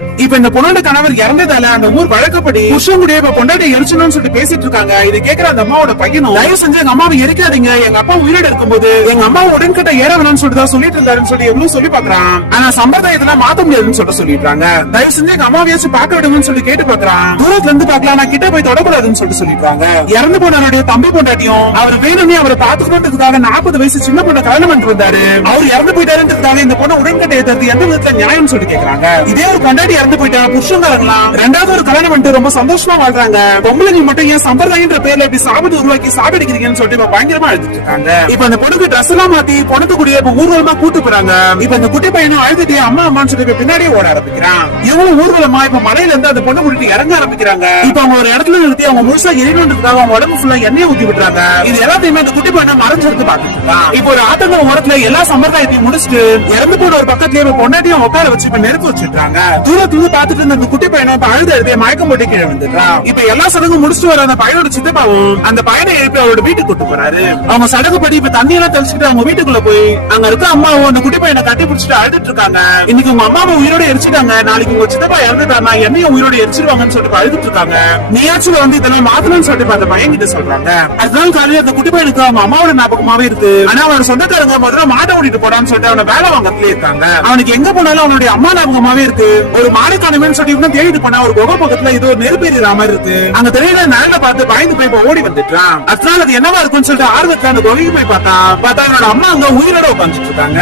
இப்ப இந்த பொண்ணோட கணவர் இறந்ததால அந்த ஊர் வழக்கப்படி புருஷனுடைய பொண்டாட்டி எரிச்சணும்னு சொல்லிட்டு பேசிட்டு இருக்காங்க. இது கேக்குற அந்த அம்மாவோட பையனும், தயவு செஞ்சு எங்க அம்மாவை எரிக்காதீங்க, எங்க அப்பா உயிரோட இருக்கும்போது எங்க அம்மா உடன்கிட்ட ஏற வேணும்னு சொல்லிட்டு தான் சொல்லிட்டு இருந்தாருன்னு சொல்லி எவ்வளவு சொல்லி பாக்குறான். ஆனா சம்பிரதாயத்தெல்லாம் மாத்த முடியாதுன்னு சொல்லிட்டு சொல்லிடுறாங்க. தயவு செஞ்சு எங்க அம்மாவையாச்சும் பாக்க விடுங்கன்னு சொல்லி கேட்டு பாக்குறான். தூரத்துல இருந்து பாக்கலாம், நான் கிட்ட போய் தொடக்கூடாதுன்னு சொல்லிட்டு சொல்லிடுறாங்க. இறந்து போனவருடைய தம்பி பொண்டாட்டியும் அவர் வேணும்னே அவரை பாத்துக்கணுன்றதுக்காக 40 வயசு சின்ன பொண்ணை கல்யாணம் பண்ணிட்டு வந்தாரு. அவர் இறந்து போயிட்டாருன்றதுக்காக இந்த பொண்ணை உடன்கிட்ட ஏற்றது எந்த விதத்துல நியாயம் சொல்லி கேக்குறாங்க. இதே ஒரு பொண்டாட்டி இறந்து போயிட்டா புருஷங்காரங்களாம் ரெண்டாவது ஒரு கல்யாணம் பண்ணிட்டு ரொம்ப சந்தோஷமா வாழ்றாங்க. பொம்பளைங்க மட்டும் ஏன் சம்பிரதாயன்ற பேர்ல இப்படி சாபத்தை உருவாக்கி சாப்பிடுக்கிறீங்கன்னு சொல்லிட்டு பயங்கரமா அழுதுட்டு இருக்காங்க. இப்ப அந்த பொண்ணுக்கு ட்ரெஸ் எல்லாம் மாத்தி பொண்ணுக்கு கூடிய ஊர்வலமா கூட்டு போறாங்க. இப்ப இந்த குட்டி பையனும் அழுதுட்டு அம்மா அம்மான்னு சொல்லி பின்னாடியே ஓட ஆரம்பிக்கிறான். இவங்களும் ஊர்வலமா இப்ப மலையில இருந்து அந்த பொண்ணு கூட்டிட்டு இறங்க ஆரம்பிக்கிறாங்க. இப்ப அவங்க ஒரு இடத்துல நிறுத்தி அவங்க முழுசா எரியணுன்றதுக்காக அவங்க உடம்பு ஃபுல்லா எண்ணெய் ஊத்தி விடுறாங்க. இது எல்லாத்தையுமே அந்த குட்டி பையனை மறைஞ்சிருந்து பாத்துட்டு இருக்கான். இப்ப ஒரு ஆத்தங்க ஓரத்துல எல்லா சம்பிரதாயத்தையும் முடிச்சுட்டு இறந்து போன ஒரு பக்கத்துலயே பொண்டாட்டியும் உட்கார வச்சு இப்ப நெருப்பு வச்சுட்டாங்க. தூரத்துல பாத்துட்டு இருந்த அந்த குட்டி பையனை அழுது எழுதிய மயக்கம் போட்டு கீழே வந்துடுறான். இப்ப எல்லா சடங்கும் முடிச்சுட்டு வர அந்த பையனோட சித்தப்பாவும் அந்த பையனை எழுப்பி அவரோட வீட்டுக்கு கூட்டு போறாரு. அவங்க சடங்கு படி இப்ப தண்ணி எல்லாம் தெளிச்சுட்டு அவங்க வீட்டுக்குள்ள போய் அங்க இருக்க அம்மாவும் அந்த குட்டி பையனை கட்டி பிடிச்சிட்டு அழுதுட்டு இருக்காங்க. இன்னைக்கு உங்க அம்மாவை உயிரோட எரிச்சிட்டாங்க, நாளைக்கு உங்க சித்தப்பா இறந்துட்டாங்க, என்னையும் உயிரோட எரிச்சிருவாங்கன்னு சொல்லிட்டு அழுதுட்டு இருக்காங்க. நீயாச்சும் வந்து இதெல்லாம் மாத்தணும்னு சொல்லிட்டு அந்த பையன் கிட்ட சொல்றாங்க. அதனால காலையில அந்த குட்டி பையனுக்கு அவங்க அம்மாவோட ஞாபகமாவே இருக்கு. ஆனா அவனோட சொந்தக்காரங்க முதல்ல மாட்டை ஓட்டிட்டு போடான்னு சொல்லிட்டு அவனை வேலை வாங்கத்துல இருக்காங்க. அவனுக்கு எங்க போனாலும் அவனுடைய அம்மா ஞாபகமாவே இருக்கு. ஒரு மாடு காணுமேன்னு சொல்லி தேடிட்டு போனா ஒரு குகை பக்கத்துல இது ஒரு நெருப்பேறிற மாதிரி இருக்கு. அங்க தெரியல நேரில் பார்த்து பயந்து போய் ஓடி வந்துட்டான். அதனால அது என்னவா இருக்கும்னு சொல்லிட்டு ஆர்வத்துல அந்த குகைக்கு போய் பார்த்தா அவனோட அம்மா அங்க உயிரோட உட்காந்துட்டு இருக்காங்க.